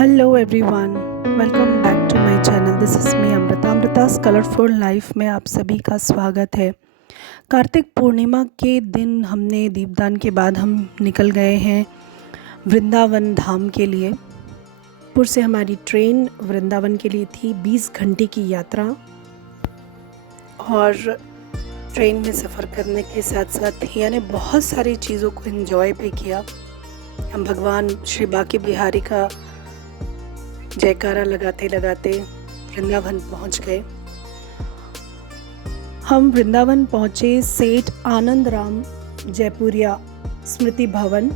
Hello everyone, welcome back to my channel. This is me Amrita's colourful life में आप सभी का स्वागत है। कार्तिक पूर्णिमा के दिन हमने दीपदान के बाद हम निकल गए हैं वृंदावन धाम के लिए। पुर से हमारी ट्रेन वृंदावन के लिए थी, 20 घंटे की यात्रा। और ट्रेन में सफ़र करने के साथ साथ यानी बहुत सारी चीज़ों को एंजॉय भी किया। हम भगवान श्री बांके बिहारी का जयकारा लगाते लगाते वृंदावन पहुंच गए। हम वृंदावन पहुंचे सेठ आनंद राम जयपुरिया स्मृति भवन।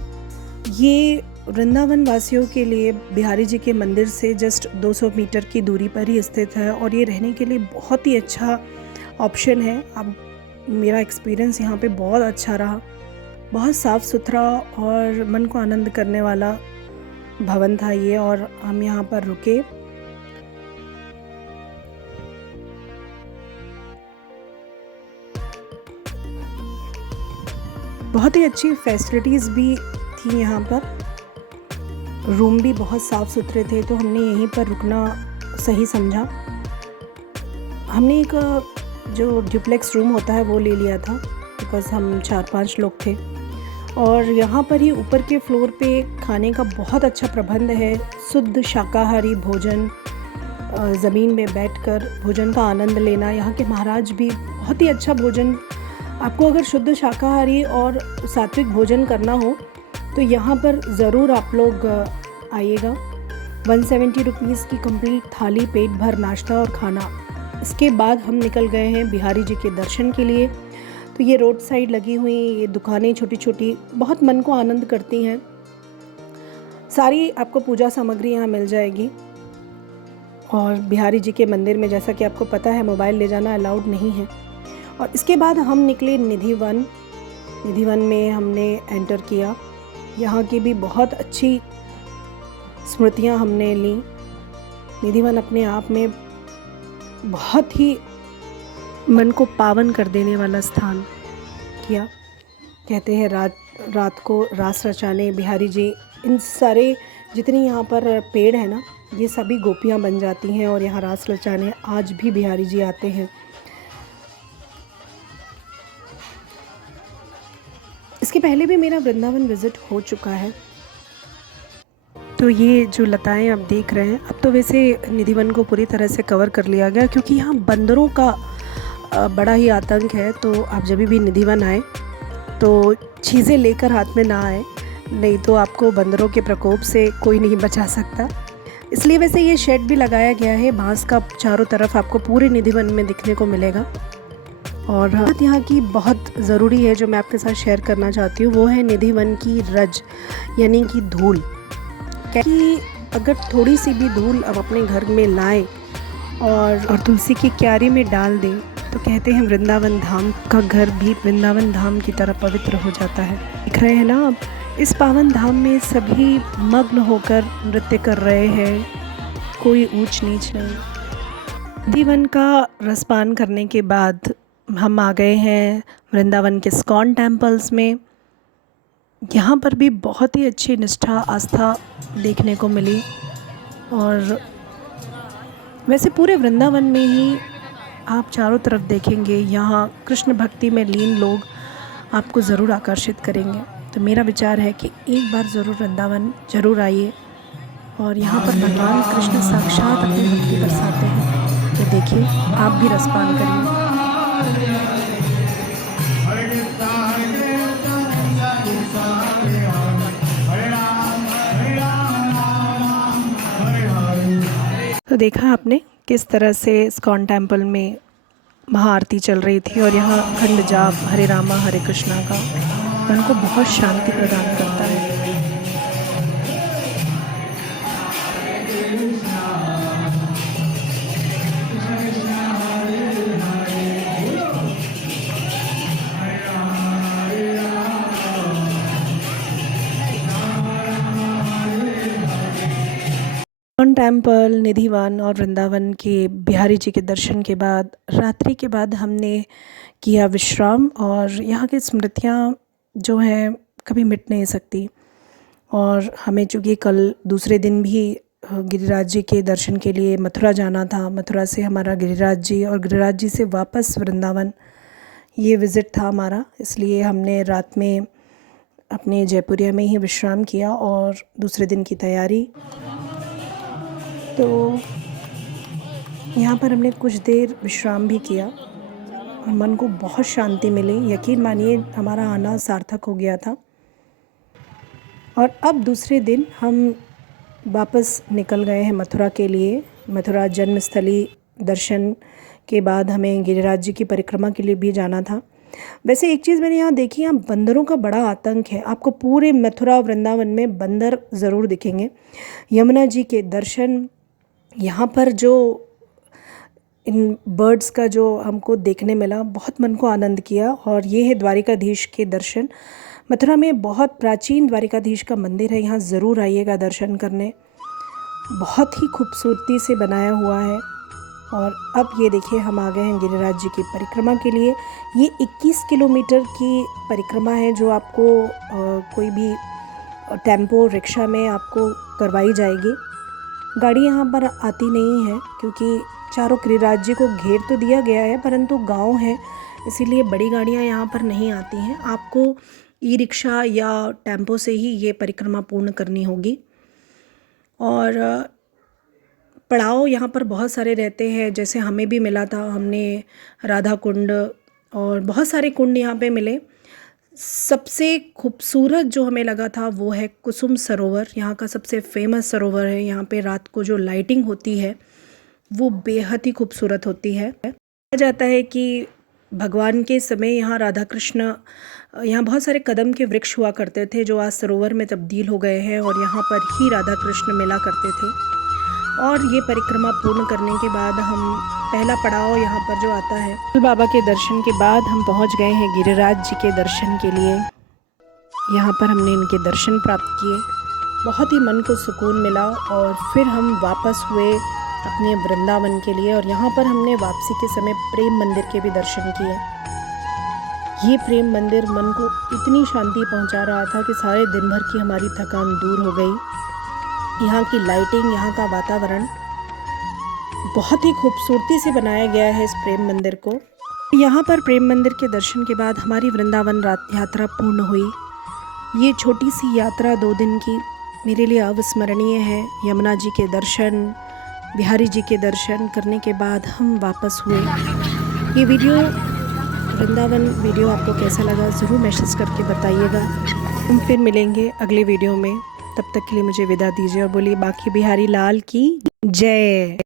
ये वृंदावन वासियों के लिए बिहारी जी के मंदिर से जस्ट 200 मीटर की दूरी पर ही स्थित है और ये रहने के लिए बहुत ही अच्छा ऑप्शन है। अब मेरा एक्सपीरियंस यहाँ पे बहुत अच्छा रहा। बहुत साफ़ सुथरा और मन को आनंद करने वाला भवन था ये। और हम यहाँ पर रुके। बहुत ही अच्छी फैसिलिटीज़ भी थी यहाँ पर। रूम भी बहुत साफ़ सुथरे थे, तो हमने यहीं पर रुकना सही समझा। हमने एक जो ड्यूप्लेक्स रूम होता है वो ले लिया था, बिकॉज़ हम 4-5 लोग थे। और यहाँ पर ही ऊपर के फ्लोर पे खाने का बहुत अच्छा प्रबंध है। शुद्ध शाकाहारी भोजन, ज़मीन में बैठकर भोजन का आनंद लेना। यहाँ के महाराज भी बहुत ही अच्छा भोजन। आपको अगर शुद्ध शाकाहारी और सात्विक भोजन करना हो तो यहाँ पर ज़रूर आप लोग आइएगा। 170 रुपीज़ की कंप्लीट थाली, पेट भर नाश्ता और खाना। इसके बाद हम निकल गए हैं बिहारी जी के दर्शन के लिए। तो ये रोड साइड लगी हुई ये दुकानें छोटी छोटी बहुत मन को आनंद करती हैं। सारी आपको पूजा सामग्री यहाँ मिल जाएगी। और बिहारी जी के मंदिर में, जैसा कि आपको पता है, मोबाइल ले जाना अलाउड नहीं है। और इसके बाद हम निकले निधिवन। निधिवन में हमने एंटर किया। यहाँ की भी बहुत अच्छी स्मृतियाँ हमने ली। निधिवन अपने आप में बहुत ही मन को पावन कर देने वाला स्थान किया। कहते हैं रात को रास रचाने बिहारी जी, इन सारे जितनी यहाँ पर पेड़ है ना, ये सभी गोपियाँ बन जाती हैं और यहाँ रास रचाने आज भी बिहारी जी आते हैं। इसके पहले भी मेरा वृंदावन विज़िट हो चुका है। तो ये जो लताएं आप देख रहे हैं, अब तो वैसे निधिवन को पूरी तरह से कवर कर लिया गया, क्योंकि यहाँ बंदरों का बड़ा ही आतंक है। तो आप जब भी निधिवन आए तो चीज़ें लेकर हाथ में ना आए, नहीं तो आपको बंदरों के प्रकोप से कोई नहीं बचा सकता। इसलिए वैसे ये शेड भी लगाया गया है बांस का, चारों तरफ आपको पूरे निधिवन में दिखने को मिलेगा। और बात यहाँ की बहुत ज़रूरी है जो मैं आपके साथ शेयर करना चाहती हूँ, वो है निधिवन की रज, यानी कि धूल। कि अगर थोड़ी सी भी धूल अब अपने घर में लाएं और तुलसी की क्यारी में डाल दें, तो कहते हैं वृंदावन धाम का घर भी वृंदावन धाम की तरह पवित्र हो जाता है। देख रहे हैं ना आप, इस पावन धाम में सभी मग्न होकर नृत्य कर रहे हैं, कोई ऊंच नीच नहीं। निधिवन का रसपान करने के बाद हम आ गए हैं वृंदावन के इस्कॉन टेम्पल्स में। यहाँ पर भी बहुत ही अच्छी निष्ठा आस्था देखने को मिली। और वैसे पूरे वृंदावन में ही आप चारों तरफ देखेंगे, यहाँ कृष्ण भक्ति में लीन लोग आपको ज़रूर आकर्षित करेंगे। तो मेरा विचार है कि एक बार ज़रूर वृंदावन ज़रूर आइए। और यहाँ पर भगवान कृष्ण साक्षात अपनी भक्ति बरसाते हैं। तो देखिए, आप भी रसपान करिए। तो देखा आपने किस तरह से इस्कॉन टेम्पल में महाआरती चल रही थी। और यहाँ खंड जाप हरे रामा हरे कृष्णा का मन को बहुत शांति प्रदान करता है। इस्कॉन टेम्पल, निधिवन और वृंदावन के बिहारी जी के दर्शन के बाद रात्रि के बाद हमने किया विश्राम। और यहाँ की स्मृतियाँ जो हैं कभी मिट नहीं सकती। और हमें चूँकि कल दूसरे दिन भी गिरिराज जी के दर्शन के लिए मथुरा जाना था। मथुरा से हमारा गिरिराज जी और गिरिराज जी से वापस वृंदावन, ये विज़िट था हमारा। इसलिए हमने रात में अपने जयपुरिया में ही विश्राम किया और दूसरे दिन की तैयारी। तो यहाँ पर हमने कुछ देर विश्राम भी किया और मन को बहुत शांति मिली। यकीन मानिए हमारा आना सार्थक हो गया था। और अब दूसरे दिन हम वापस निकल गए हैं मथुरा के लिए। मथुरा जन्मस्थली दर्शन के बाद हमें गिरिराज जी की परिक्रमा के लिए भी जाना था। वैसे एक चीज़ मैंने यहाँ देखी, यहाँ बंदरों का बड़ा आतंक है। आपको पूरे मथुरा वृंदावन में बंदर ज़रूर दिखेंगे। यमुना जी के दर्शन, यहाँ पर जो इन बर्ड्स का जो हमको देखने मिला, बहुत मन को आनंद किया। और ये है द्वारिकाधीश के दर्शन। मथुरा में बहुत प्राचीन द्वारिकाधीश का मंदिर है, यहाँ ज़रूर आइएगा दर्शन करने। बहुत ही खूबसूरती से बनाया हुआ है। और अब ये देखिए हम आ गए हैं गिरिराज जी की परिक्रमा के लिए। ये 21 किलोमीटर की परिक्रमा है जो आपको कोई भी टेम्पो रिक्शा में आपको करवाई जाएगी। गाड़ी यहाँ पर आती नहीं है क्योंकि चारों गिरिराज जी को घेर तो दिया गया है, परंतु गांव है, इसीलिए बड़ी गाड़ियाँ यहाँ पर नहीं आती हैं। आपको ई रिक्शा या टेम्पो से ही ये परिक्रमा पूर्ण करनी होगी। और पड़ाव यहाँ पर बहुत सारे रहते हैं, जैसे हमें भी मिला था। हमने राधा कुंड और बहुत सारे कुंड यहाँ पे मिले। सबसे खूबसूरत जो हमें लगा था वो है कुसुम सरोवर। यहाँ का सबसे फेमस सरोवर है। यहाँ पे रात को जो लाइटिंग होती है वो बेहद ही खूबसूरत होती है। कहा जाता है कि भगवान के समय यहाँ राधा कृष्ण, यहाँ बहुत सारे कदम के वृक्ष हुआ करते थे जो आज सरोवर में तब्दील हो गए हैं, और यहाँ पर ही राधा कृष्ण मिला करते थे। और ये परिक्रमा पूर्ण करने के बाद हम पहला पड़ाव यहाँ पर जो आता है, बाबा के दर्शन के बाद हम पहुँच गए हैं गिरिराज जी के दर्शन के लिए। यहाँ पर हमने इनके दर्शन प्राप्त किए, बहुत ही मन को सुकून मिला। और फिर हम वापस हुए अपने वृंदावन के लिए। और यहाँ पर हमने वापसी के समय प्रेम मंदिर के भी दर्शन किए। ये प्रेम मंदिर मन को इतनी शांति पहुँचा रहा था कि सारे दिन भर की हमारी थकान दूर हो गई। यहाँ की लाइटिंग, यहाँ का वातावरण बहुत ही खूबसूरती से बनाया गया है इस प्रेम मंदिर को। यहाँ पर प्रेम मंदिर के दर्शन के बाद हमारी वृंदावन यात्रा पूर्ण हुई। ये छोटी सी यात्रा 2 दिन की मेरे लिए अविस्मरणीय है। यमुना जी के दर्शन, बिहारी जी के दर्शन करने के बाद हम वापस हुए। ये वीडियो, वृंदावन वीडियो आपको कैसा लगा ज़रूर मैसेज करके बताइएगा। हम फिर मिलेंगे अगले वीडियो में। तब तक के लिए मुझे विदा दीजिए और बोलिए बांके बिहारी लाल की जय।